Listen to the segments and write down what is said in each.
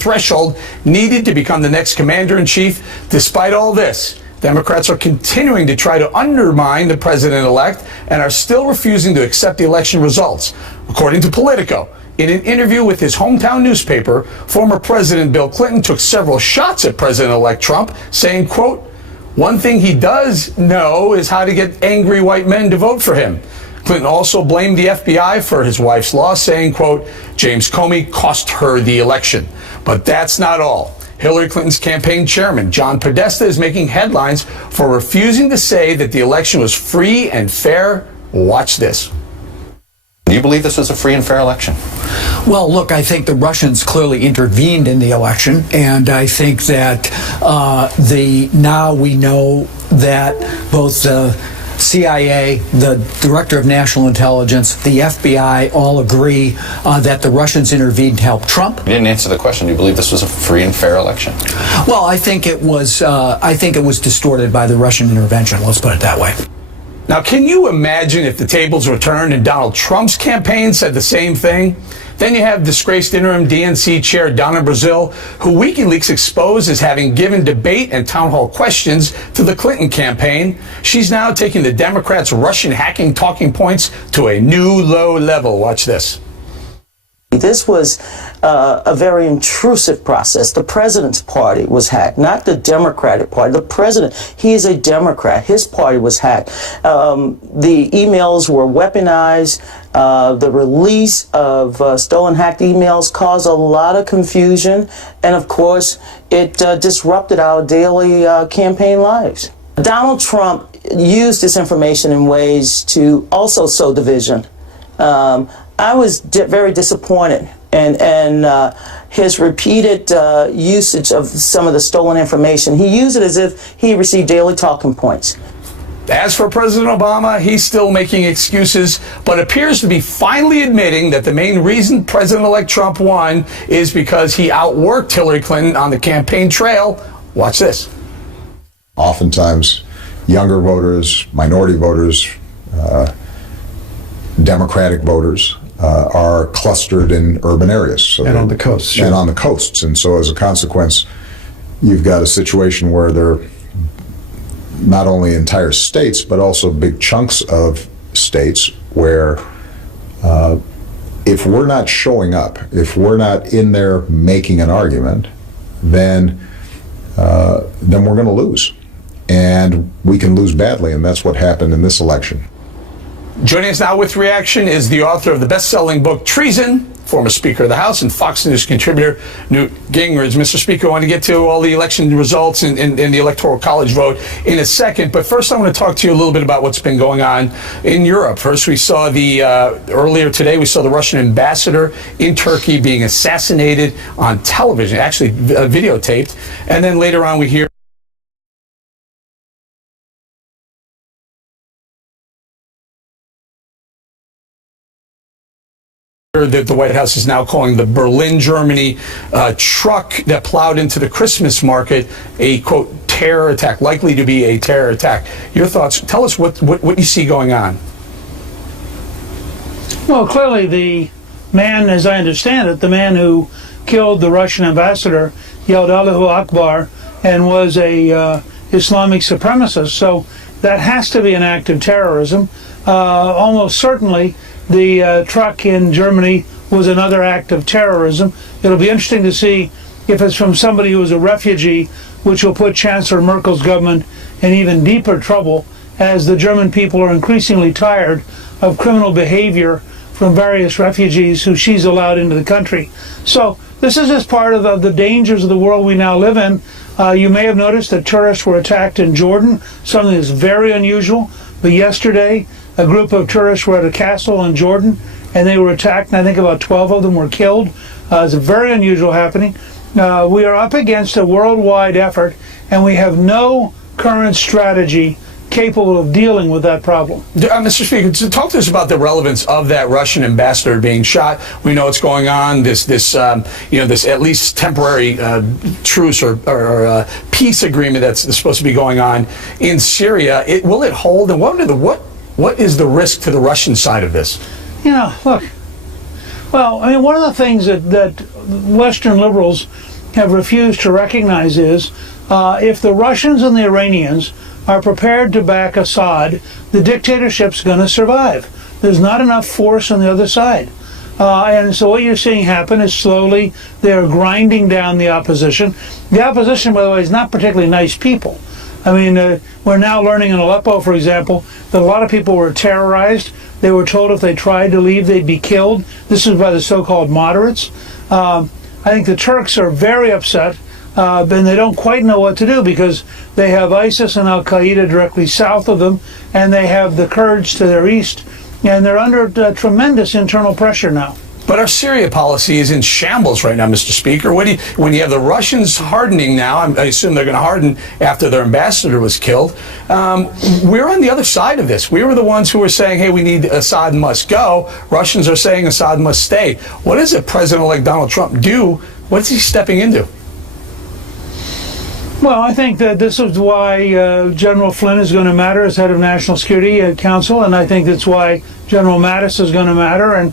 threshold needed to become the next commander-in-chief. Despite all this, Democrats are continuing to try to undermine the president-elect and are still refusing to accept the election results. According to Politico, in an interview with his hometown newspaper, former President Bill Clinton took several shots at President-elect Trump, saying, quote, "One thing he does know is how to get angry white men to vote for him." Clinton also blamed the FBI for his wife's loss, saying, quote, "James Comey cost her the election." But that's not all. Hillary Clinton's campaign chairman, John Podesta, is making headlines for refusing to say that the election was free and fair. Watch this. Do you believe this was a free and fair election? Well, look, I think the Russians clearly intervened in the election, and I think that now we know that both the CIA, the Director of National Intelligence, the FBI all agree that the Russians intervened to help Trump. You didn't answer the question. Do you believe this was a free and fair election? Well, I think it was. I think it was distorted by the Russian intervention. Let's put it that way. Now, can you imagine if the tables were turned and Donald Trump's campaign said the same thing? Then you have disgraced interim DNC chair Donna Brazile, who WikiLeaks exposed as having given debate and town hall questions to the Clinton campaign. She's now taking the Democrats' Russian hacking talking points to a new low level. Watch this. This was a very intrusive process. The president's party was hacked, not the Democratic Party. The president, he is a Democrat. His party was hacked. The emails were weaponized. The release of stolen, hacked emails caused a lot of confusion. And of course, it disrupted our daily campaign lives. Donald Trump used this information in ways to also sow division. I was very disappointed, and his repeated usage of some of the stolen information, he used it as if he received daily talking points. As for President Obama, he's still making excuses, but appears to be finally admitting that the main reason President-elect Trump won is because he outworked Hillary Clinton on the campaign trail. Watch this. Oftentimes, younger voters, minority voters, Democratic voters are clustered in urban areas. So and on the coasts. And on the coasts. And so as a consequence, you've got a situation where there are not only entire states, but also big chunks of states where if we're not showing up, if we're not in there making an argument, then we're going to lose. And we can lose badly, and that's what happened in this election. Joining us now with reaction is the author of the best-selling book Treason, former Speaker of the House and Fox News contributor Newt Gingrich. Mr. Speaker, I want to get to all the election results and the Electoral College vote in a second, but first I want to talk to you a little bit about what's been going on in Europe. First, we saw earlier today, we saw the Russian ambassador in Turkey being assassinated on television, actually videotaped, and then later on we hear that the White House is now calling the Berlin, Germany truck that plowed into the Christmas market a, quote, terror attack, likely to be a terror attack. Your thoughts? Tell us what you see going on. Well, clearly the man, as I understand it, the man who killed the Russian ambassador yelled Allahu Akbar and was a Islamic supremacist. So that has to be an act of terrorism. Almost certainly the truck in Germany was another act of terrorism. It'll be interesting to see if it's from somebody who is a refugee, which will put Chancellor Merkel's government in even deeper trouble, as the German people are increasingly tired of criminal behavior from various refugees who she's allowed into the country. So this is just part of the dangers of the world we now live in. You may have noticed that tourists were attacked in Jordan, something that's very unusual. But yesterday, a group of tourists were at a castle in Jordan, and they were attacked, and I think about 12 of them were killed. It's a very unusual happening. We are up against a worldwide effort, and we have no current strategy capable of dealing with that problem. Mr. Speaker, talk to us about the relevance of that Russian ambassador being shot. We know what's going on. This at least temporary truce or peace agreement that's supposed to be going on in Syria. Will it hold? And what is the risk to the Russian side of this? You know, look, Well, I mean, one of the things that Western liberals have refused to recognize is if the Russians and the Iranians are prepared to back Assad, the dictatorship's going to survive. There's not enough force on the other side. And so what you're seeing happen is slowly they're grinding down the opposition. The opposition, by the way, is not particularly nice people. I mean, we're now learning in Aleppo, for example, that a lot of people were terrorized. They were told if they tried to leave, they'd be killed. This is by the so-called moderates. I think the Turks are very upset, and they don't quite know what to do because they have ISIS and Al-Qaeda directly south of them, and they have the Kurds to their east, and they're under tremendous internal pressure now. But our Syria policy is in shambles right now, Mr. Speaker. When you have the Russians hardening now, I assume they're going to harden after their ambassador was killed. We're on the other side of this. We were the ones who were saying, hey, we need Assad must go. Russians are saying Assad must stay. What does a President-elect Donald Trump do? What is he stepping into? Well, I think that this is why General Flynn is going to matter as head of National Security Council, and I think that's why General Mattis is going to matter, and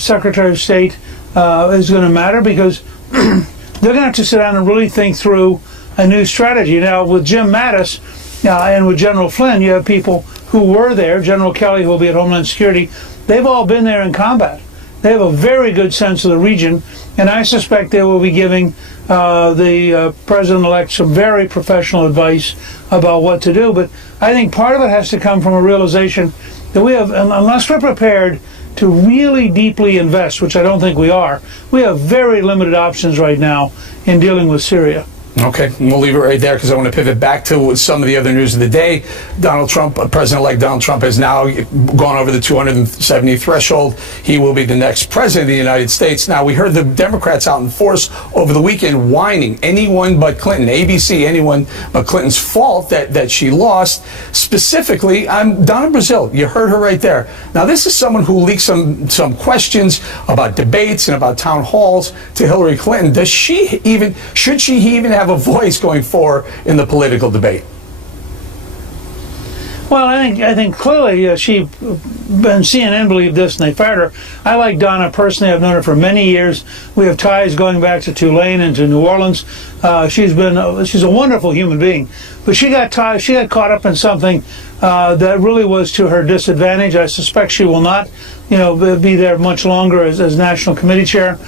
Secretary of State is going to matter, because they're going to have to sit down and really think through a new strategy. Now, with Jim Mattis and with General Flynn, you have people who were there. General Kelly, who will be at Homeland Security, they've all been there in combat. They have a very good sense of the region, and I suspect they will be giving the President-elect some very professional advice about what to do. But I think part of it has to come from a realization that we have, unless we're prepared to really deeply invest, which I don't think we are, we have very limited options right now in dealing with Syria. Okay, we'll leave it right there because I want to pivot back to some of the other news of the day. Donald Trump, President-elect Donald Trump, has now gone over the 270 threshold. He will be the next president of the United States. Now, we heard the Democrats out in force over the weekend whining anyone but Clinton, ABC, anyone but Clinton's fault that she lost. Specifically, Donna Brazile, you heard her right there. Now, this is someone who leaked some questions about debates and about town halls to Hillary Clinton. Should she even have a voice going forward in the political debate? Well, I think clearly she and CNN believed this, and they fired her. I like Donna personally. I've known her for many years. We have ties going back to Tulane and to New Orleans. She's a wonderful human being, but she got caught up in something that really was to her disadvantage. I suspect she will not, be there much longer as National Committee Chair.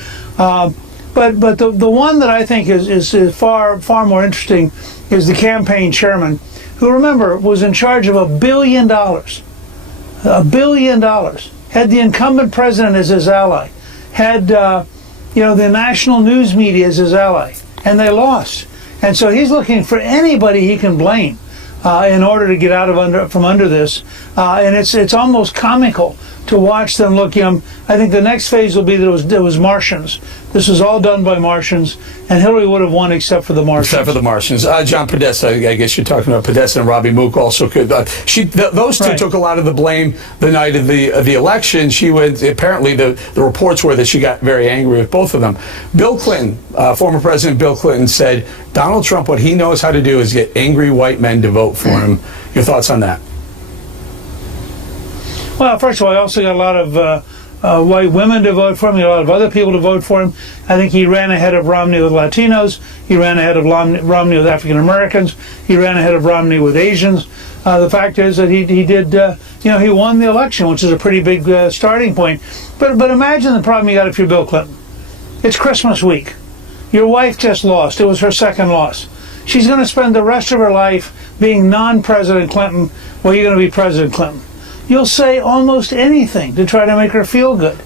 But the one that I think is far more interesting is the campaign chairman, who, remember, was in charge of $1 billion. $1 billion. Had the incumbent president as his ally. Had the national news media as his ally, and they lost. And so he's looking for anybody he can blame in order to get out from under this. And it's almost comical to watch them look. I think the next phase will be that it was Martians. This was all done by Martians, and Hillary would have won except for the Martians. Except for the Martians. John Podesta, I guess you're talking about Podesta and Robbie Mook also could. Those two took a lot of the blame the night of the election. She went, apparently the reports were that she got very angry with both of them. Bill Clinton, former President Bill Clinton, said Donald Trump, what he knows how to do is get angry white men to vote for him. Your thoughts on that? Well, first of all, I also got a lot of white women to vote for him. He got a lot of other people to vote for him. I think he ran ahead of Romney with Latinos. He ran ahead of Romney with African Americans. He ran ahead of Romney with Asians. The fact is that he did, he won the election, which is a pretty big starting point. But imagine the problem you got if you're Bill Clinton. It's Christmas week. Your wife just lost. It was her second loss. She's going to spend the rest of her life being non-President Clinton while you're going to be President Clinton. You'll say almost anything to try to make her feel good.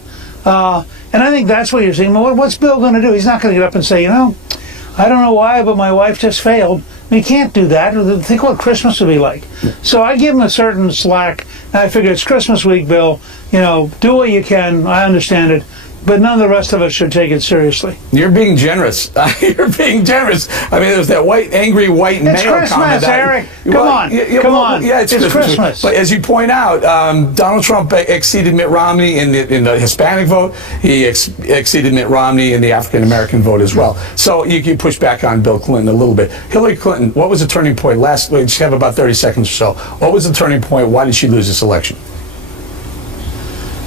And I think that's what you're seeing. What's Bill going to do? He's not going to get up and say, I don't know why, but my wife just failed. He can't do that. Think what Christmas would be like. So I give him a certain slack. And I figure it's Christmas week, Bill. Do what you can. I understand it. But none of the rest of us should take it seriously. You're being generous. You're being generous. I mean, there's that angry white male comment. It's Christmas, Eric. Come on. Yeah, it's Christmas. But as you point out, Donald Trump exceeded Mitt Romney in the Hispanic vote. He exceeded Mitt Romney in the African American vote as well. So you can push back on Bill Clinton a little bit. Hillary Clinton, what was the turning point? We just have about 30 seconds or so. What was the turning point? Why did she lose this election?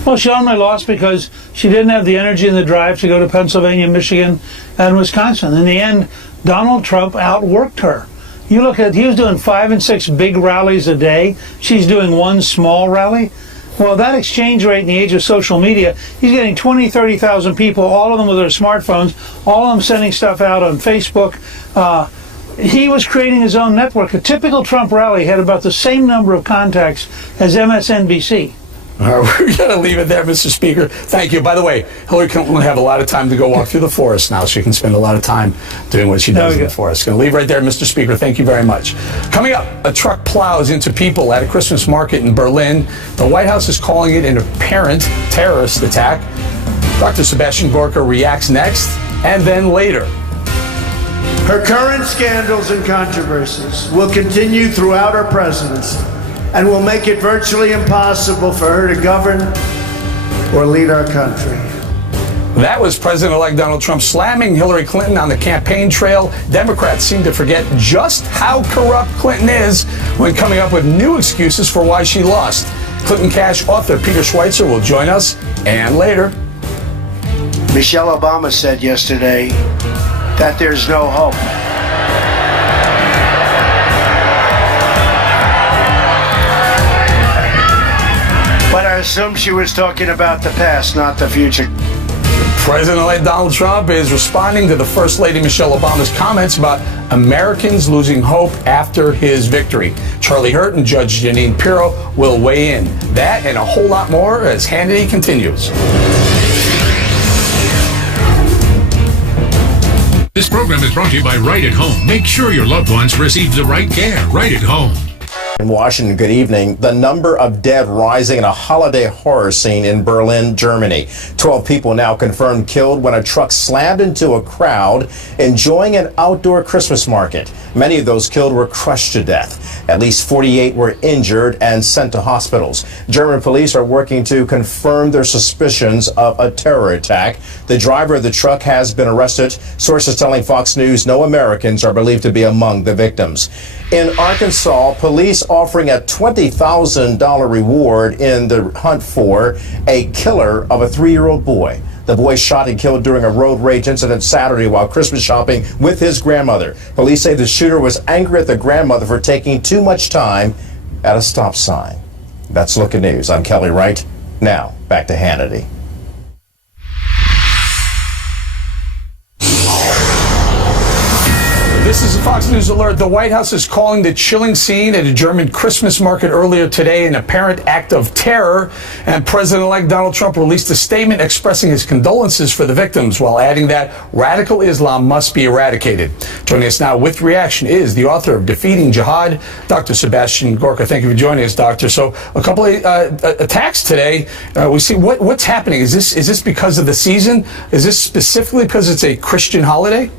Well, she only lost because she didn't have the energy and the drive to go to Pennsylvania, Michigan, and Wisconsin. In the end, Donald Trump outworked her. You look at, he was doing 5 and 6 big rallies a day. She's doing one small rally. Well, that exchange rate in the age of social media, he's getting 20, 30,000 people, all of them with their smartphones, all of them sending stuff out on Facebook. He was creating his own network. A typical Trump rally had about the same number of contacts as MSNBC. All right, we're going to leave it there, Mr. Speaker. Thank you. By the way, Hillary Clinton will have a lot of time to go walk through the forest now. She can spend a lot of time doing what she does in the forest. Going to leave right there, Mr. Speaker. Thank you very much. Coming up, a truck plows into people at a Christmas market in Berlin. The White House is calling it an apparent terrorist attack. Dr. Sebastian Gorka reacts next, and then later. Her current scandals and controversies will continue throughout her presidency and will make it virtually impossible for her to govern or lead our country. That was President-elect Donald Trump slamming Hillary Clinton on the campaign trail. Democrats seem to forget just how corrupt Clinton is when coming up with new excuses for why she lost. Clinton Cash author Peter Schweitzer will join us, and later. Michelle Obama said yesterday that there's no hope. But I assume she was talking about the past, not the future. President-elect Donald Trump is responding to the First Lady Michelle Obama's comments about Americans losing hope after his victory. Charlie Hurt and Judge Jeanine Pirro will weigh in. That and a whole lot more as Hannity continues. This program is brought to you by Right at Home. Make sure your loved ones receive the right care. Right at Home. In Washington, good evening. The number of dead rising in a holiday horror scene in Berlin, Germany. 12 people now confirmed killed when a truck slammed into a crowd enjoying an outdoor Christmas market. Many of those killed were crushed to death. At least 48 were injured and sent to hospitals. German police are working to confirm their suspicions of a terror attack. The driver of the truck has been arrested. Sources telling Fox News no Americans are believed to be among the victims. In Arkansas, police offering a $20,000 reward in the hunt for a killer of a 3-year-old boy. The boy shot and killed during a road rage incident Saturday while Christmas shopping with his grandmother. Police say the shooter was angry at the grandmother for taking too much time at a stop sign. That's Look at News. I'm Kelly Wright. Now, back to Hannity. This is a Fox News alert. The White House is calling the chilling scene at a German Christmas market earlier today an apparent act of terror. And President-elect Donald Trump released a statement expressing his condolences for the victims while adding that radical Islam must be eradicated. Joining us now with reaction is the author of Defeating Jihad, Dr. Sebastian Gorka. Thank you for joining us, Doctor. So a couple of attacks today. We see what's happening. Is this because of the season? Is this specifically because it's a Christian holiday?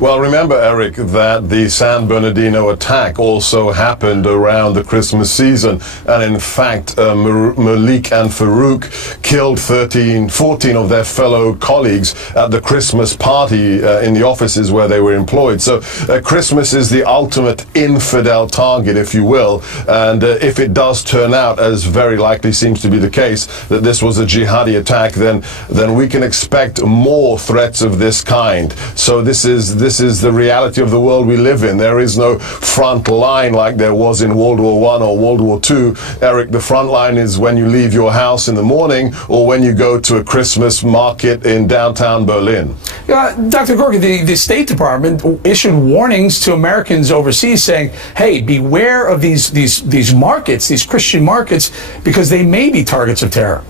Well, remember, Eric, that the San Bernardino attack also happened around the Christmas season. And in fact, Malik and Farouk killed 14 of their fellow colleagues at the Christmas party in the offices where they were employed. So Christmas is the ultimate infidel target, if you will. And if it does turn out, as very likely seems to be the case, that this was a jihadi attack, then we can expect more threats of this kind. So this is the reality of the world we live in. There is no front line like there was in World War I or World War II. Eric, the front line is when you leave your house in the morning or when you go to a Christmas market in downtown Berlin. Dr. Gorka, the State Department issued warnings to Americans overseas saying, hey, beware of these markets, these Christian markets, because they may be targets of terror.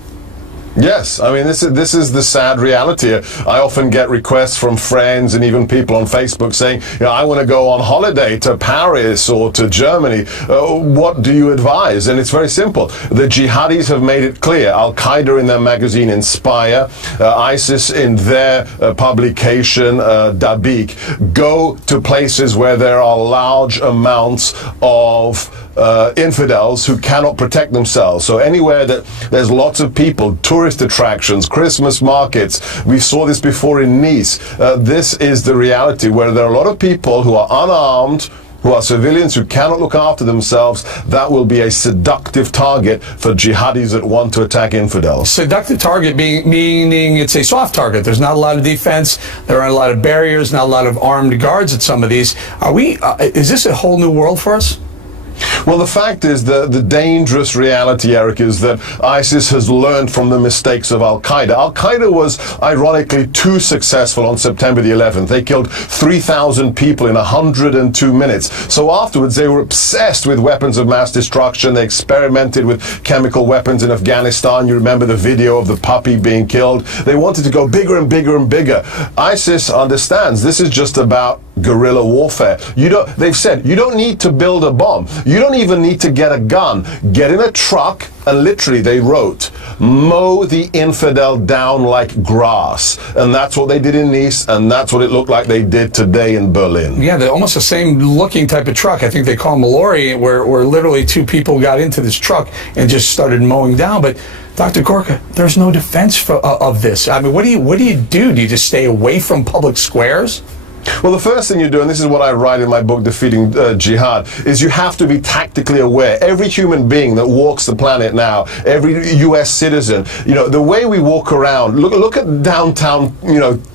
Yes, I mean, this is the sad reality. I often get requests from friends and even people on Facebook saying, I want to go on holiday to Paris or to Germany. What do you advise? And it's very simple. The jihadis have made it clear. Al-Qaeda in their magazine Inspire, ISIS in their publication Dabiq, go to places where there are large amounts of infidels who cannot protect themselves. So anywhere that there's lots of people, tourist attractions, Christmas markets, we saw this before in Nice. This is the reality where there are a lot of people who are unarmed, who are civilians who cannot look after themselves, that will be a seductive target for jihadis that want to attack infidels. Seductive target meaning it's a soft target. There's not a lot of defense. There aren't a lot of barriers, not a lot of armed guards at some of these. Is this a whole new world for us? Well, the fact is that the dangerous reality, Eric, is that ISIS has learned from the mistakes of Al-Qaeda. Al-Qaeda was, ironically, too successful on September the 11th. They killed 3,000 people in 102 minutes. So afterwards, they were obsessed with weapons of mass destruction. They experimented with chemical weapons in Afghanistan. You remember the video of the puppy being killed. They wanted to go bigger and bigger and bigger. ISIS understands this is just about guerrilla warfare. They've said, you don't need to build a bomb. You don't even need to get a gun. Get in a truck, and literally they wrote, mow the infidel down like grass. And that's what they did in Nice, and that's what it looked like they did today in Berlin. Yeah, they're almost the same looking type of truck. I think they call them a lorry, where literally two people got into this truck and just started mowing down. But Dr. Gorka, there's no defense of this. I mean, what do you do? Do you just stay away from public squares? Well, the first thing you do, and this is what I write in my book, Defeating Jihad, is you have to be tactically aware. Every human being that walks the planet now, every U.S. citizen, the way we walk around, look at downtown,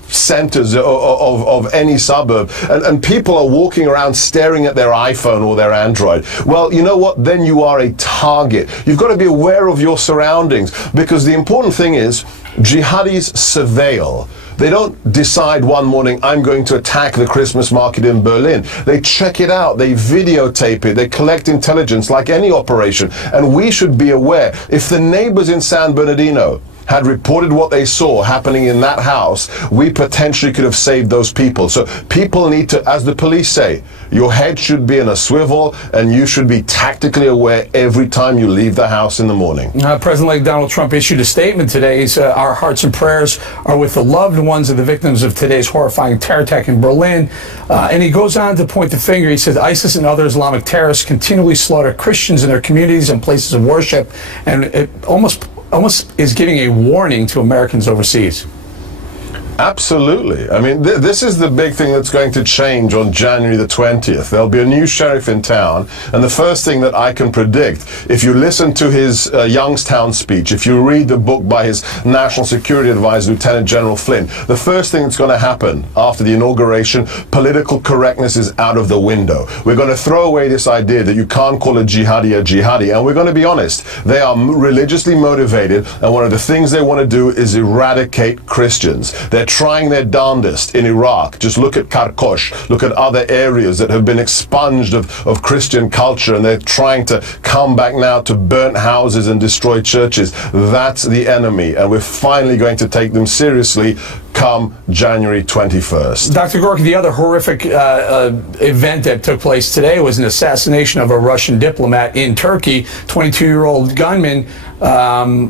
centers of any suburb, and people are walking around staring at their iPhone or their Android. Well, you know what? Then you are a target. You've got to be aware of your surroundings, because the important thing is jihadis surveil. They don't decide one morning, I'm going to attack the Christmas market in Berlin. They check it out, they videotape it, they collect intelligence like any operation. And we should be aware, if the neighbors in San Bernardino had reported what they saw happening in that house, we potentially could have saved those people. So people need to, as the police say, your head should be in a swivel, and you should be tactically aware every time you leave the house in the morning. President-elect Donald Trump issued a statement today. Our hearts and prayers are with the loved ones of the victims of today's horrifying terror attack in Berlin. And he goes on to point the finger. He says ISIS and other Islamic terrorists continually slaughter Christians in their communities and places of worship, and it almost is giving a warning to Americans overseas. Absolutely. I mean, this is the big thing that's going to change on January the 20th. There'll be a new sheriff in town, and the first thing that I can predict, if you listen to his Youngstown speech, if you read the book by his National Security Advisor, Lieutenant General Flynn, the first thing that's going to happen after the inauguration, political correctness is out of the window. We're going to throw away this idea that you can't call a jihadi, and we're going to be honest. They are religiously motivated, and one of the things they want to do is eradicate Christians. They're trying their darndest in Iraq. Just look at Karkosh, look at other areas that have been expunged of Christian culture, and they're trying to come back now to burnt houses and destroy churches. That's the enemy, and we're finally going to take them seriously come January 21st. Dr. Gorka, the other horrific event that took place today was an assassination of a Russian diplomat in Turkey. 22-year-old gunman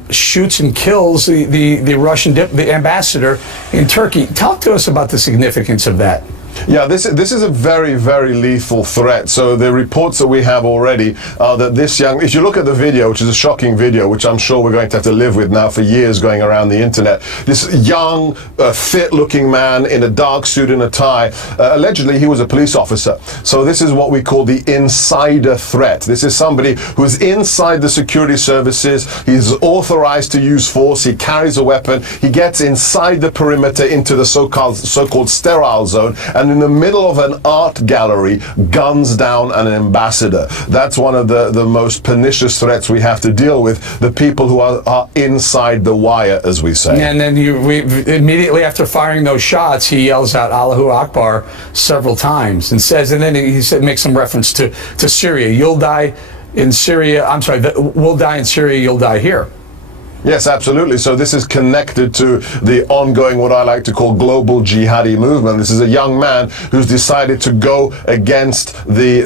shoots and kills the Russian the ambassador in Turkey. Talk to us about the significance of that. Yeah, this is a very, very lethal threat. So the reports that we have already are that this young, if you look at the video, which is a shocking video, which I'm sure we're going to have to live with now for years going around the internet, this young, fit-looking man in a dark suit and a tie, allegedly he was a police officer. So this is what we call the insider threat. This is somebody who's inside the security services. He's authorized to use force. He carries a weapon. He gets inside the perimeter into the so-called sterile zone, and in the middle of an art gallery, guns down an ambassador. That's one of the most pernicious threats we have to deal with, the people who are inside the wire, as we say. And then immediately after firing those shots, he yells out Allahu Akbar several times and says, and then he makes some reference to Syria. You'll die in Syria, I'm sorry, we'll die in Syria, you'll die here. Yes, absolutely. So this is connected to the ongoing, what I like to call, global jihadi movement. This is a young man who's decided to go against the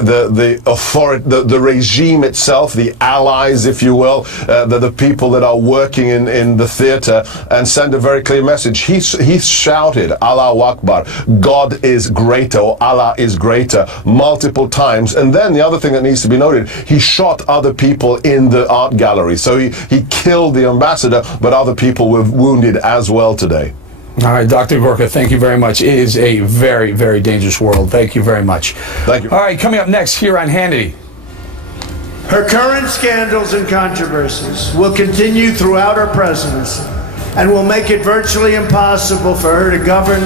regime itself, the allies, if you will, the people that are working in the theater, and send a very clear message. He shouted, Allahu Akbar, God is greater, or Allah is greater, multiple times. And then the other thing that needs to be noted, he shot other people in the art gallery. So he killed the ambassador, but other people were wounded as well today. All right, Dr. Gorka, thank you very much. It is a very, very dangerous world. Thank you very much. Thank you. All right, coming up next here on Hannity. Her current scandals and controversies will continue throughout her presidency and will make it virtually impossible for her to govern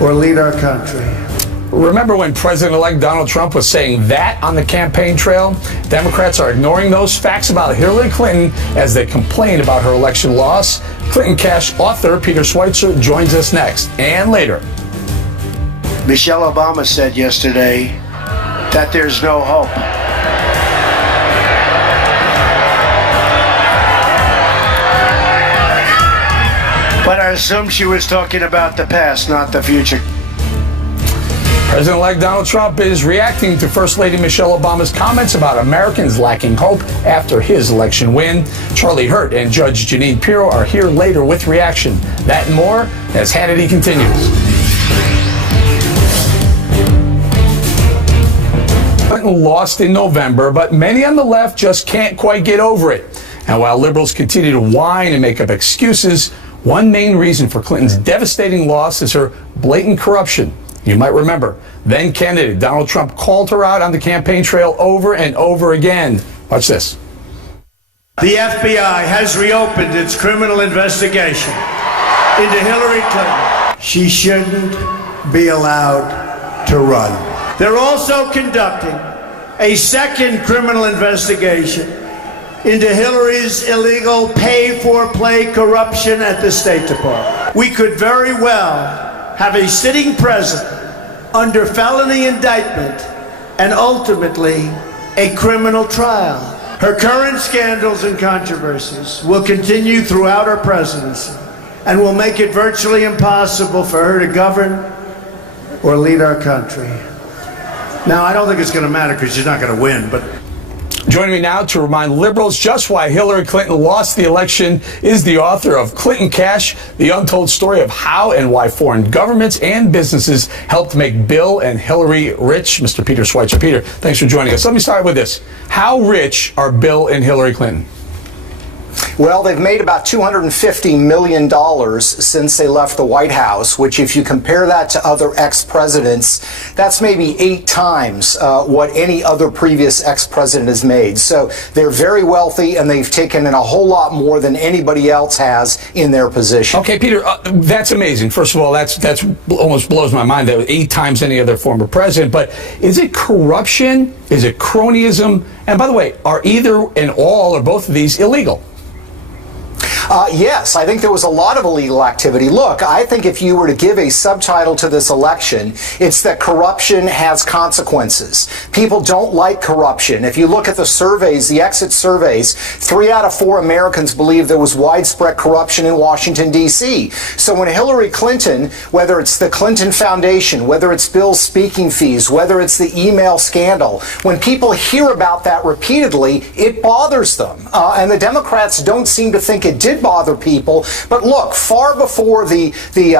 or lead our country. Remember when President-elect Donald Trump was saying that on the campaign trail? Democrats are ignoring those facts about Hillary Clinton as they complain about her election loss. Clinton Cash author Peter Schweitzer joins us next and later. Michelle Obama said yesterday that there's no hope. But I assume she was talking about the past, not the future. President-elect Donald Trump is reacting to First Lady Michelle Obama's comments about Americans lacking hope after his election win. Charlie Hurt and Judge Jeanine Pirro are here later with reaction. That and more as Hannity continues. Clinton lost in November, but many on the left just can't quite get over it. And while liberals continue to whine and make up excuses, one main reason for Clinton's devastating loss is her blatant corruption. You might remember, then candidate Donald Trump called her out on the campaign trail over and over again. Watch this. The FBI has reopened its criminal investigation into Hillary Clinton. She shouldn't be allowed to run. They're also conducting a second criminal investigation into Hillary's illegal pay-for-play corruption at the State Department. We could very well have a sitting president under felony indictment and ultimately a criminal trial. Her current scandals and controversies will continue throughout her presidency and will make it virtually impossible for her to govern or lead our country. Now, I don't think it's going to matter because she's not going to win, but joining me now to remind liberals just why Hillary Clinton lost the election is the author of Clinton Cash, the untold story of how and why foreign governments and businesses helped make Bill and Hillary rich, Mr. Peter Schweitzer. Peter, thanks for joining us. Let me start with this. How rich are Bill and Hillary Clinton? Well, they've made about $250 million since they left the White House, which if you compare that to other ex-presidents, that's maybe 8 times what any other previous ex-president has made. So they're very wealthy, and they've taken in a whole lot more than anybody else has in their position. Okay, Peter, that's amazing. First of all, that's almost blows my mind that 8 times any other former president. But is it corruption? Is it cronyism? And by the way, are either and all or both of these illegal? Yes, I think there was a lot of illegal activity. Look, I think if you were to give a subtitle to this election, it's that corruption has consequences. People don't like corruption. If you look at the surveys, the exit surveys, 3 out of 4 Americans believe there was widespread corruption in Washington, D.C. So when Hillary Clinton, whether it's the Clinton Foundation, whether it's Bill's speaking fees, whether it's the email scandal, when people hear about that repeatedly, it bothers them. And the Democrats don't seem to think it did bother people. But look, far before the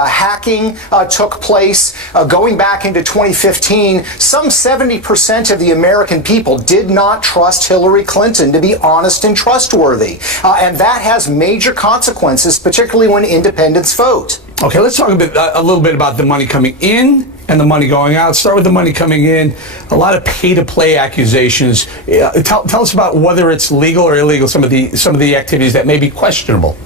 hacking took place, going back into 2015, some 70% of the American people did not trust Hillary Clinton to be honest and trustworthy. And that has major consequences, particularly when independents vote. Okay, let's talk a little bit about the money coming in and the money going out. Start with the money coming in. A lot of pay-to-play accusations. Tell us about whether it's legal or illegal, some of the activities that may be questionable.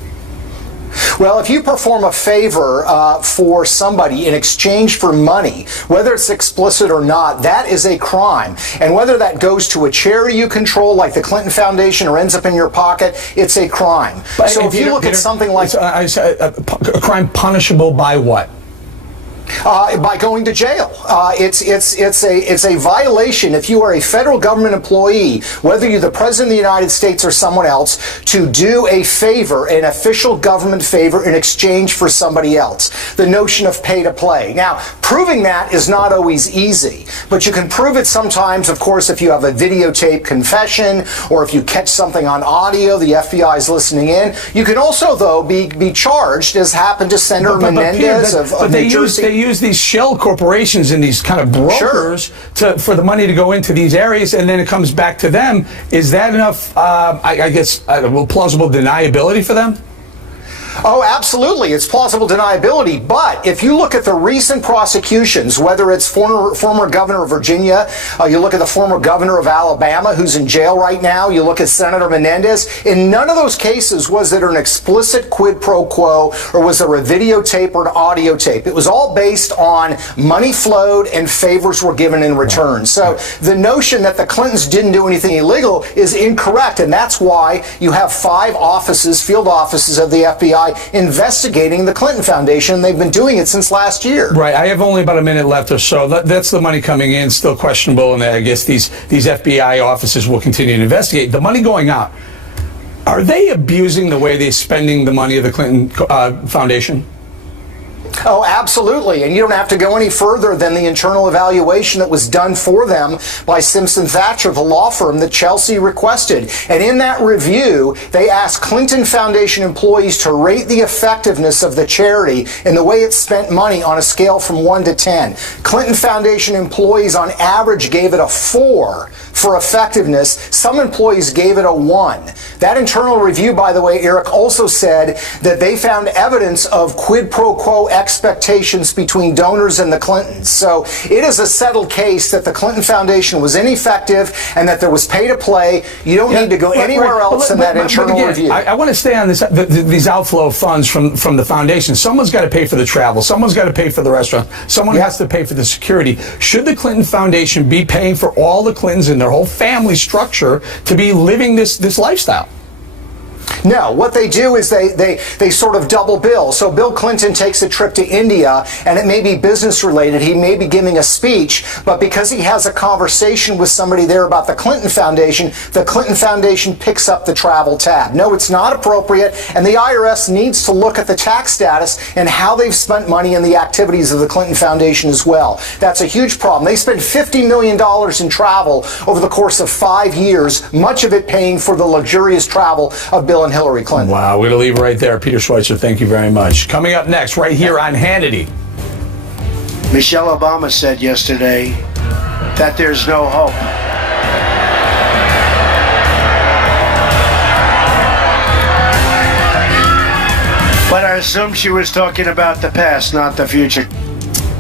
Well, if you perform a favor for somebody in exchange for money, whether it's explicit or not, that is a crime. And whether that goes to a charity you control, like the Clinton Foundation, or ends up in your pocket, it's a crime. But so if you look at something like a crime punishable by what? By going to jail. It's a violation if you are a federal government employee, whether you're the President of the United States or someone else, to do a favor, an official government favor, in exchange for somebody else. The notion of pay to play. Now, proving that is not always easy, but you can prove it sometimes, of course, if you have a videotape confession or if you catch something on audio, the FBI is listening in. You can also, though, be charged, as happened to Senator Menendez of New Jersey. They use these shell corporations and these kind of brokers for the money to go into these areas, and then it comes back to them. Is that enough, I guess, plausible deniability for them? Oh, absolutely. It's plausible deniability. But if you look at the recent prosecutions, whether it's former governor of Virginia, you look at the former governor of Alabama who's in jail right now, you look at Senator Menendez, in none of those cases was there an explicit quid pro quo or was there a videotape or an audio tape. It was all based on money flowed and favors were given in return. So the notion that the Clintons didn't do anything illegal is incorrect, and that's why you have 5 offices, field offices of the FBI investigating the Clinton Foundation. They've been doing it since last year. Right. I have only about a minute left or so. That's the money coming in, still questionable, and I guess these FBI offices will continue to investigate. The money going out, are they abusing the way they're spending the money of the Clinton Foundation? Oh, absolutely. And you don't have to go any further than the internal evaluation that was done for them by Simpson Thacher, the law firm that Chelsea requested. And in that review, they asked Clinton Foundation employees to rate the effectiveness of the charity and the way it spent money on a scale from 1 to 10. Clinton Foundation employees on average gave it a 4 for effectiveness. Some employees gave it a 1. That internal review, by the way, Eric, also said that they found evidence of quid pro quo expectations between donors and the Clintons. So it is a settled case that the Clinton Foundation was ineffective and that there was pay to play. You don't need to go anywhere else in that internal review. I want to stay on this, these outflow of funds from the foundation. Someone's got to pay for the travel. Someone's got to pay for the restaurant. Someone has to pay for the security. Should the Clinton Foundation be paying for all the Clintons and their whole family structure to be living this lifestyle? No, what they do is they sort of double bill. So Bill Clinton takes a trip to India, and it may be business related. He may be giving a speech, but because he has a conversation with somebody there about the Clinton Foundation picks up the travel tab. No, it's not appropriate, and the IRS needs to look at the tax status and how they've spent money in the activities of the Clinton Foundation as well. That's a huge problem. They spent $50 million in travel over the course of 5 years, much of it paying for the luxurious travel of Bill and Hillary Clinton. Wow, we're going to leave right there. Peter Schweitzer, thank you very much. Coming up next, right here on Hannity. Michelle Obama said yesterday that there's no hope. But I assume she was talking about the past, not the future.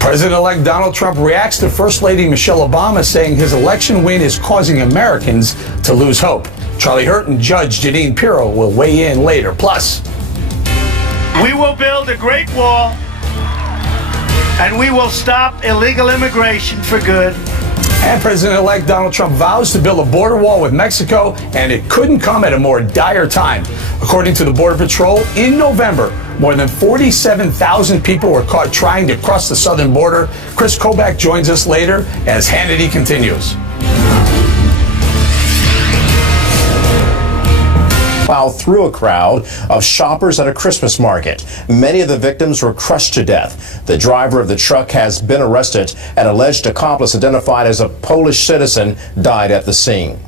President-elect Donald Trump reacts to First Lady Michelle Obama saying his election win is causing Americans to lose hope. Charlie Hurt and Judge Jeanine Pirro will weigh in later. Plus, we will build a great wall, and we will stop illegal immigration for good. And President-elect Donald Trump vows to build a border wall with Mexico, and it couldn't come at a more dire time. According to the Border Patrol, in November, more than 47,000 people were caught trying to cross the southern border. Chris Kobach joins us later as Hannity continues. Plowed through a crowd of shoppers at a Christmas market. Many of the victims were crushed to death. The driver of the truck has been arrested. An alleged accomplice, identified as a Polish citizen, died at the scene.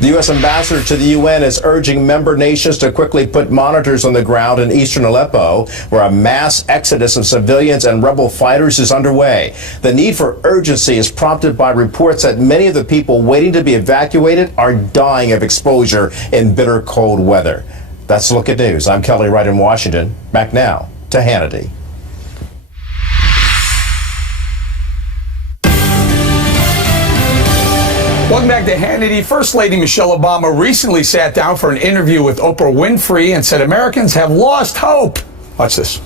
The U.S. ambassador to the UN is urging member nations to quickly put monitors on the ground in eastern Aleppo, where a mass exodus of civilians and rebel fighters is underway. The need for urgency is prompted by reports that many of the people waiting to be evacuated are dying of exposure in bitter cold weather. That's a look at news. I'm Kelly Wright in Washington. Back now to Hannity. Welcome back to Hannity. First Lady Michelle Obama recently sat down for an interview with Oprah Winfrey and said Americans have lost hope. Watch this.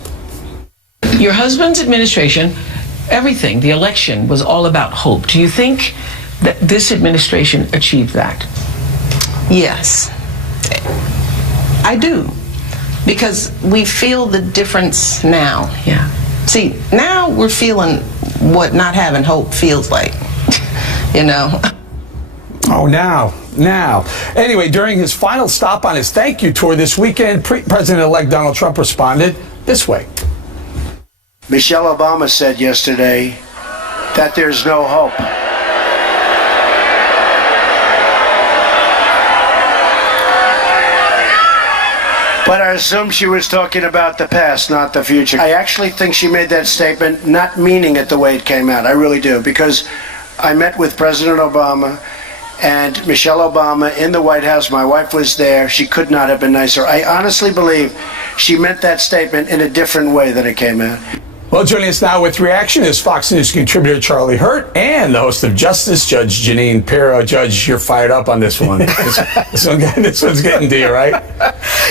Your husband's administration, everything, the election was all about hope. Do you think that this administration achieved that? Yes, I do, because we feel the difference now. Yeah. See, now we're feeling what not having hope feels like, you know. Oh, now. Anyway, during his final stop on his thank you tour this weekend, President-elect Donald Trump responded this way. Michelle Obama said yesterday that there's no hope. But I assume she was talking about the past, not the future. I actually think she made that statement not meaning it the way it came out. I really do, because I met with President Obama, and Michelle Obama in the White House. My wife was there. She could not have been nicer. I honestly believe she meant that statement in a different way than it came out. Well, joining us now with reaction is Fox News contributor Charlie Hurt and the host of Justice, Judge Janine Pirro. Judge, you're fired up on this one. this one's getting to you, right?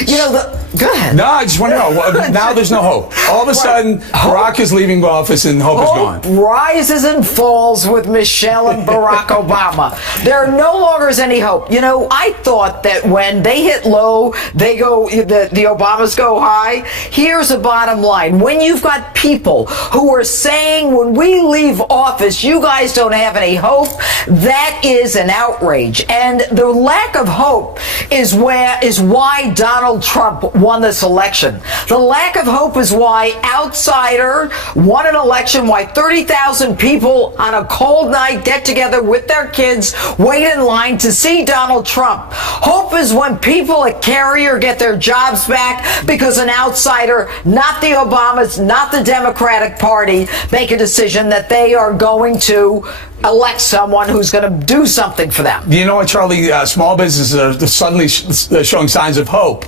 You know, go ahead. No, I just want to know. Now there's no hope. All of a sudden, Barack is leaving office and hope is gone. Rises and falls with Michelle and Barack Obama. There no longer is any hope. You know, I thought that when they hit low, they go, the Obamas go high. Here's the bottom line. When you've got people who are saying when we leave office, you guys don't have any hope, that is an outrage. And the lack of hope is why Donald Trump won this election. The lack of hope is why outsider won an election, why 30,000 people on a cold night get together with their kids, wait in line to see Donald Trump. Hope is when people at Carrier get their jobs back because an outsider, not the Obamas, not the Democratic Party, make a decision that they are going to elect someone who's going to do something for them. You know what, Charlie? Small businesses are suddenly showing signs of hope.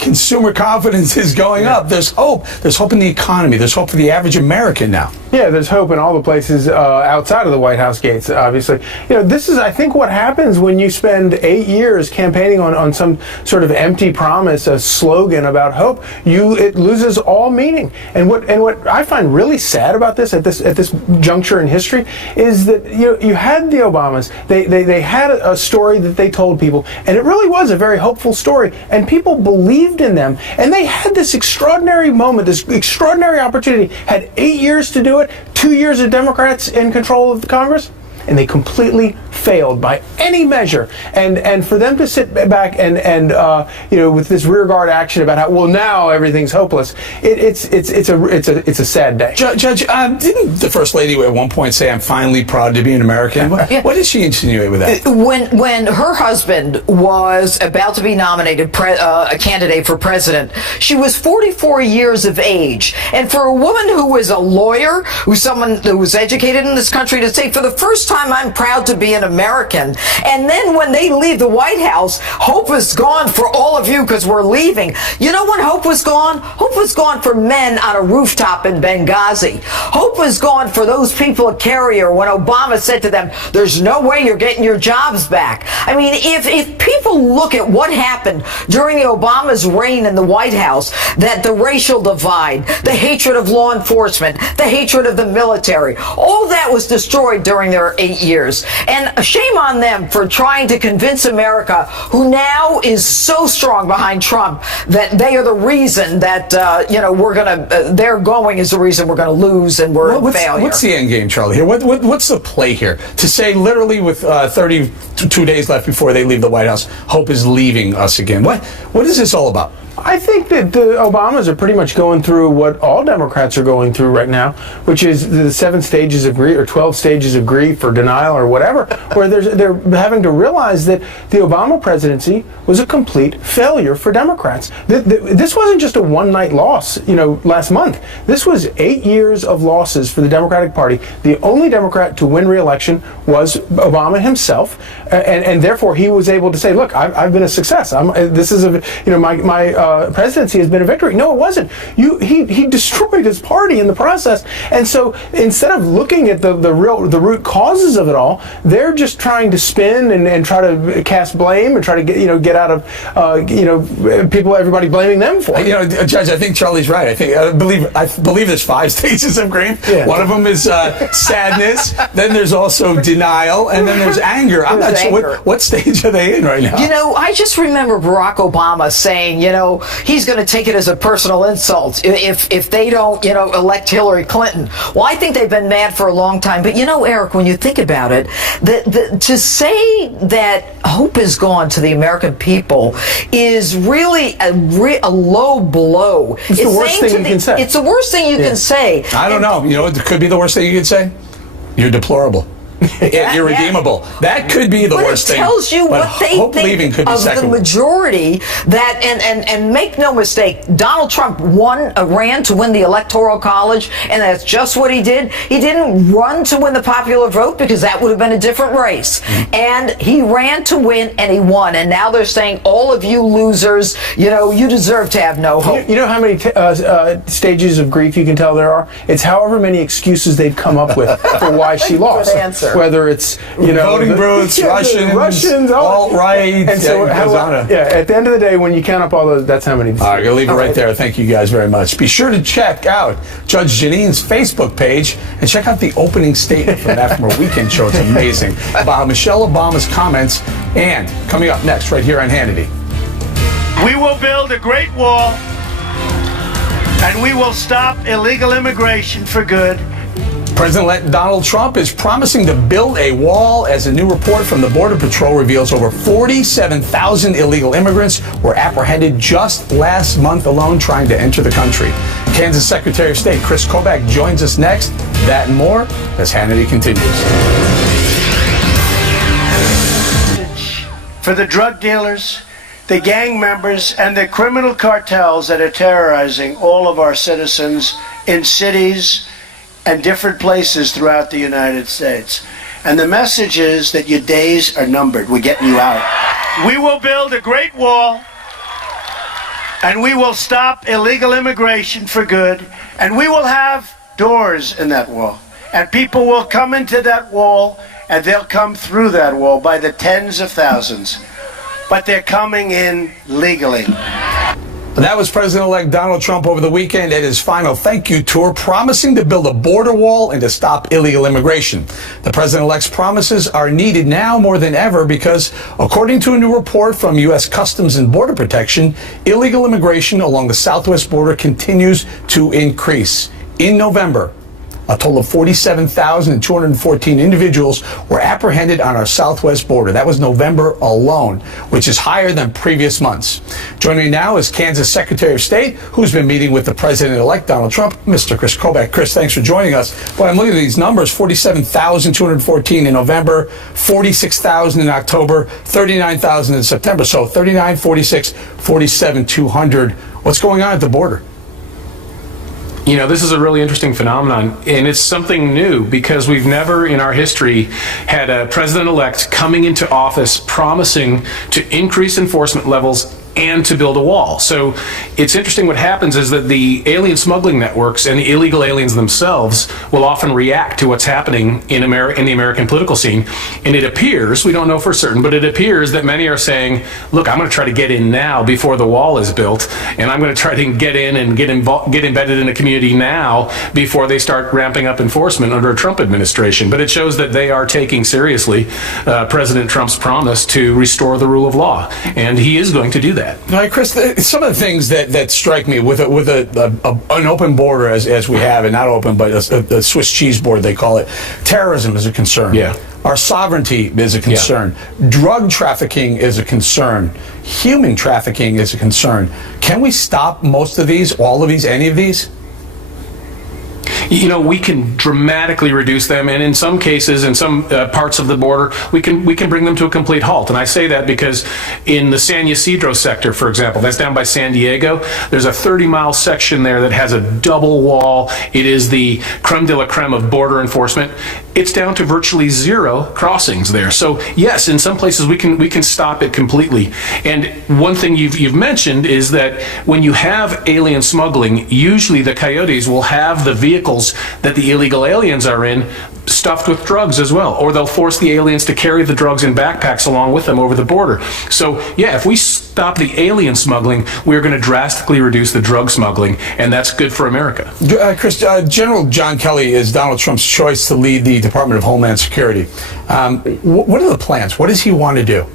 Consumer confidence is going up. There's hope. There's hope in the economy. There's hope for the average American now. Yeah, there's hope in all the places outside of the White House gates, obviously. You know, this is, I think, what happens when you spend 8 years campaigning on some sort of empty promise, a slogan about hope. It loses all meaning. And what I find really sad about this at this juncture in history is that you had the Obamas. They had a story that they told people, and it really was a very hopeful story, and people believed in them. And they had this extraordinary moment, this extraordinary opportunity, had 8 years to do it, 2 years of Democrats in control of the Congress, and they completely failed by any measure. And for them to sit back and with this rearguard action about how now everything's hopeless, it's a sad day. Judge, didn't the First Lady at one point say, "I'm finally proud to be an American"? What did she insinuate with that? When her husband was about to be nominated a candidate for president, she was 44 years of age, and for a woman who was a lawyer, who's someone who was educated in this country, to say, for the first time, I'm proud to be an American. And then when they leave the White House, hope is gone for all of you because we're leaving. You know when hope was gone? Hope was gone for men on a rooftop in Benghazi. Hope was gone for those people at Carrier when Obama said to them, there's no way you're getting your jobs back. I mean, if people look at what happened during the Obama's reign in the White House, that the racial divide, the hatred of law enforcement, the hatred of the military, all that was destroyed during their 8 years. And shame on them for trying to convince America, who now is so strong behind Trump, that they are the reason that their going is the reason we're going to lose and we're a failure. What's the end game, Charlie? Here, what's the play here? To say literally with 32 days left before they leave the White House, hope is leaving us again. What is this all about? I think that the Obamas are pretty much going through what all Democrats are going through right now, which is the 7 stages of grief or 12 stages of grief or denial or whatever, where they're having to realize that the Obama presidency was a complete failure for Democrats. This wasn't just a one-night loss, last month. This was 8 years of losses for the Democratic Party. The only Democrat to win re-election was Obama himself, and therefore he was able to say, "Look, I've been a success. My presidency has been a victory." No, it wasn't. He destroyed his party in the process, and so instead of looking at the root causes of it all, they're just trying to spin and try to cast blame and try to get out of everybody blaming them for it. Judge, I think Charlie's right. I believe there's 5 stages of grief. Yeah. One of them is sadness. Then there's also denial, and then there's anger. I'm not sure what stage are they in right now. I just remember Barack Obama saying, he's going to take it as a personal insult if they don't, elect Hillary Clinton. Well, I think they've been mad for a long time. But, Eric, when you think about it, to say that hope is gone to the American people is really a low blow. It's the worst thing you can say. It's the worst thing you can say. I don't know. It could be the worst thing you could say. You're deplorable. irredeemable. That could be the worst thing. It tells you but what they hope think leaving could be of the second. majority. That and make no mistake, Donald Trump ran to win the Electoral College, and that's just what he did. He didn't run to win the popular vote because that would have been a different race. And he ran to win, and he won. And now they're saying, all of you losers, you deserve to have no hope. You know how many stages of grief you can tell there are? It's however many excuses they've come up with for why she lost. Good answer. Whether it's voting booths, Russians, alt-right. And so at the end of the day, when you count up all those, that's how many. All right, I'm going to leave it right there. Thank you guys very much. Be sure to check out Judge Janine's Facebook page and check out the opening statement from that from her weekend show. It's amazing. About Michelle Obama's comments. And coming up next right here on Hannity. We will build a great wall, and we will stop illegal immigration for good. President-elect Donald Trump is promising to build a wall as a new report from the Border Patrol reveals over 47,000 illegal immigrants were apprehended just last month alone trying to enter the country. Kansas Secretary of State Chris Kobach joins us next. That and more as Hannity continues. For the drug dealers, the gang members, and the criminal cartels that are terrorizing all of our citizens in cities and different places throughout the United States. And the message is that your days are numbered. We're getting you out. We will build a great wall, and we will stop illegal immigration for good, and we will have doors in that wall. And people will come into that wall, and they'll come through that wall by the tens of thousands. But they're coming in legally. That was President-elect Donald Trump over the weekend at his final thank you tour, promising to build a border wall and to stop illegal immigration. The president-elect's promises are needed now more than ever because, according to a new report from U.S. Customs and Border Protection, illegal immigration along the southwest border continues to increase. In November, a total of 47,214 individuals were apprehended on our southwest border. That was November alone, which is higher than previous months. Joining me now is Kansas Secretary of State, who's been meeting with the President-elect Donald Trump, Mr. Chris Kobach. Chris, thanks for joining us. Well, I'm looking at these numbers, 47,214 in November, 46,000 in October, 39,000 in September. So 39, 46, 47, 200. What's going on at the border? You know, this is a really interesting phenomenon, and it's something new because we've never in our history had a president-elect coming into office promising to increase enforcement levels and to build a wall. So it's interesting what happens is that the alien smuggling networks and the illegal aliens themselves will often react to what's happening in the American political scene. And it appears, we don't know for certain, but it appears that many are saying, look, I'm going to try to get in now before the wall is built, and I'm going to try to get in and get embedded in the community now before they start ramping up enforcement under a Trump administration. But it shows that they are taking seriously President Trump's promise to restore the rule of law, and he is going to do that. All right, Chris, some of the things that strike me with an open border as we have, and not open, but a Swiss cheese board, they call it, terrorism is a concern. Yeah. Our sovereignty is a concern. Yeah. Drug trafficking is a concern. Human trafficking is a concern. Can we stop most of these, all of these, any of these? You know, we can dramatically reduce them, and in some cases, in some parts of the border, we can bring them to a complete halt. And I say that because in the San Ysidro sector, for example, that's down by San Diego, there's a 30-mile section there that has a double wall. It is the creme de la creme of border enforcement. It's down to virtually zero crossings there. So yes, in some places we can stop it completely. And one thing you've mentioned is that when you have alien smuggling, usually the coyotes will have the vehicles that the illegal aliens are in stuffed with drugs as well, or they'll force the aliens to carry the drugs in backpacks along with them over the border. So yeah, if we stop the alien smuggling, we're going to drastically reduce the drug smuggling, and that's good for America. Chris, General John Kelly is Donald Trump's choice to lead the Department of Homeland Security. What are the plans? What does he want to do?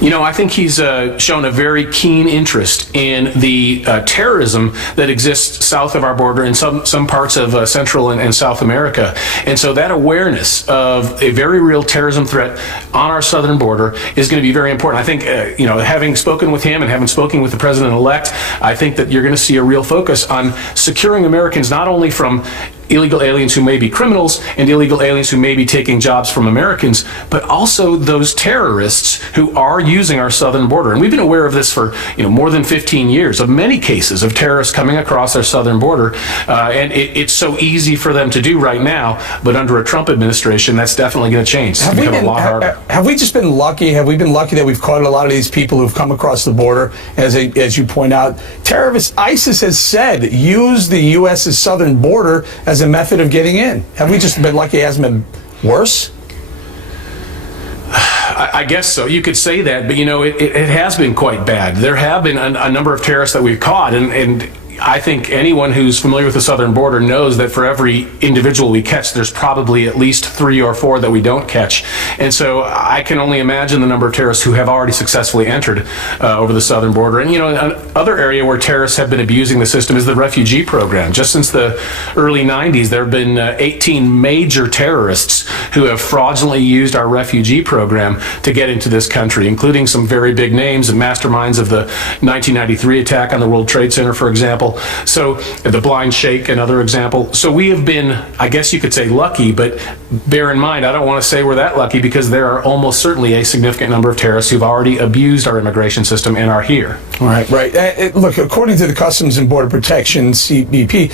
You know, I think he's shown a very keen interest in the terrorism that exists south of our border in some parts of Central and South America. And so that awareness of a very real terrorism threat on our southern border is going to be very important. I think, you know, having spoken with him and having spoken with the president-elect, I think that you're going to see a real focus on securing Americans not only from illegal aliens who may be criminals and illegal aliens who may be taking jobs from Americans, but also those terrorists who are using our southern border. And we've been aware of this for more than 15 years, of many cases of terrorists coming across our southern border. And it's so easy for them to do right now, but under a Trump administration, that's definitely going to change. It's going to become a lot harder. Have we just been lucky? Have we been lucky that we've caught a lot of these people who've come across the border? As you point out, terrorists, ISIS has said, use the U.S.'s southern border as a method of getting in. Have we just been lucky it hasn't been worse? I guess so. You could say that, but it has been quite bad. There have been a number of terrorists that we've caught, and I think anyone who's familiar with the southern border knows that for every individual we catch, there's probably at least 3 or 4 that we don't catch. And so I can only imagine the number of terrorists who have already successfully entered over the southern border. And another area where terrorists have been abusing the system is the refugee program. Just since the early 90s, there have been 18 major terrorists who have fraudulently used our refugee program to get into this country, including some very big names and masterminds of the 1993 attack on the World Trade Center, for example. So the Blind Sheikh, another example. So we have been, I guess you could say, lucky, but bear in mind, I don't want to say we're that lucky because there are almost certainly a significant number of terrorists who've already abused our immigration system and are here. Right. Look, according to the Customs and Border Protection, CBP,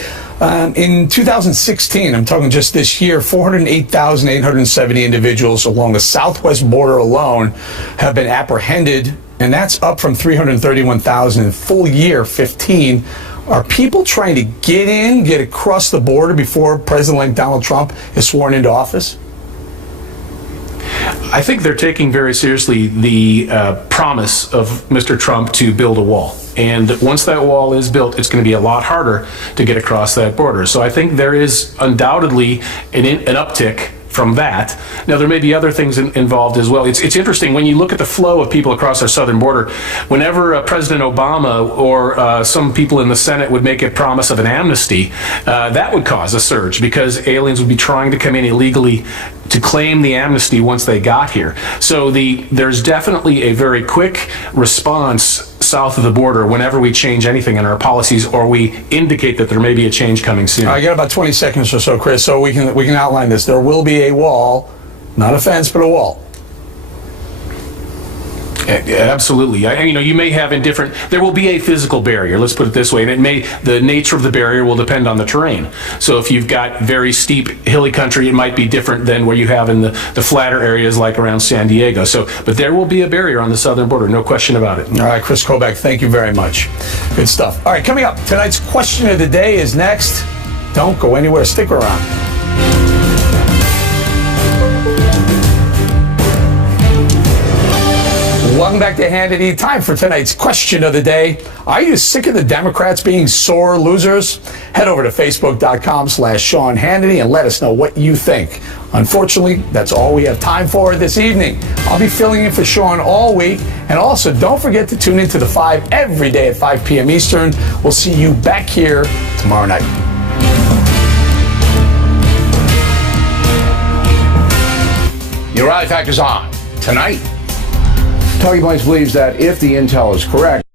in 2016, I'm talking just this year, 408,870 individuals along the southwest border alone have been apprehended, and that's up from 331,000 in full year 15. Are people trying to get across the border before President-elect Donald Trump is sworn into office? I think they're taking very seriously the promise of Mr. Trump to build a wall. And once that wall is built, it's going to be a lot harder to get across that border. So I think there is undoubtedly an uptick from that. Now, there may be other things involved as well. It's interesting when you look at the flow of people across our southern border. Whenever President Obama or some people in the Senate would make a promise of an amnesty, that would cause a surge because aliens would be trying to come in illegally to claim the amnesty once they got here. So there's definitely a very quick response south of the border whenever we change anything in our policies or we indicate that there may be a change coming soon. I got about 20 seconds or so, Chris, so we can outline this. There will be a wall, not a fence, but a wall. Absolutely. You may have there will be a physical barrier, let's put it this way, and the nature of the barrier will depend on the terrain. So if you've got very steep, hilly country, it might be different than where you have in the flatter areas like around San Diego. But there will be a barrier on the southern border, no question about it. All right, Chris Kobach, thank you very much. Good stuff. All right, coming up, tonight's question of the day is next. Don't go anywhere, stick around. Welcome back to Hannity. Time for tonight's question of the day. Are you sick of the Democrats being sore losers? Head over to Facebook.com/Sean Hannity and let us know what you think. Unfortunately, that's all we have time for this evening. I'll be filling in for Sean all week. And also, don't forget to tune into The 5 every day at 5 p.m. Eastern. We'll see you back here tomorrow night. Your Eye Factor's on tonight. Talking Points believes that if the intel is correct,